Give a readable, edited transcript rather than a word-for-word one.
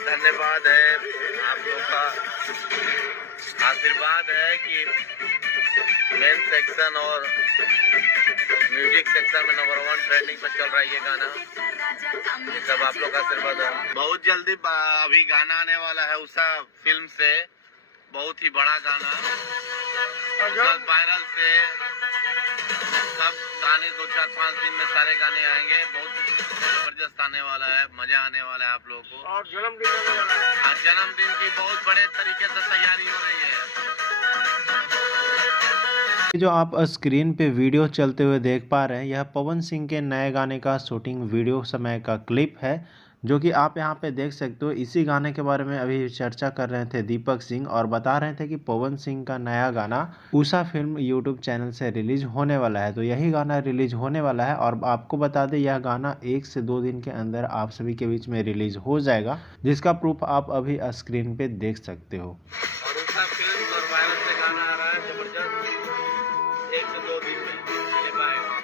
बहुत धन्यवाद है आप लोग का आशीर्वाद है कि मेन सेक्शन और म्यूजिक सेक्शन में नंबर 1 ट्रेंडिंग पे चल रहा है ये गाना। ये सब आप लोग का आशीर्वाद है। बहुत जल्दी अभी गाना आने वाला है उषा फिल्म से, बहुत ही बड़ा गाना, वायरल से सब गाने 2-4-5 दिन में सारे गाने आएंगे। बहुत जबरदस्त आने वाला है, मजा आने वाला है आप लोगों को। और जन्मदिन की बहुत बड़े तरीके से तैयारी हो रही है। जो आप स्क्रीन पे वीडियो चलते हुए देख पा रहे हैं, यह पवन सिंह के नए गाने का शूटिंग वीडियो समय का क्लिप है, जो कि आप यहां पे देख सकते हो। इसी गाने के बारे में अभी चर्चा कर रहे थे दीपक सिंह और बता रहे थे कि पवन सिंह का नया गाना उषा फिल्म यूट्यूब चैनल से रिलीज होने वाला है। तो यही गाना रिलीज होने वाला है और आपको बता दें यह गाना 1 से 2 दिन के अंदर आप सभी के बीच में रिलीज हो जाएगा, जिसका प्रूफ आप अभी स्क्रीन पे देख सकते हो। और उषा फिल्म और वायरल से गाना आ रहा है।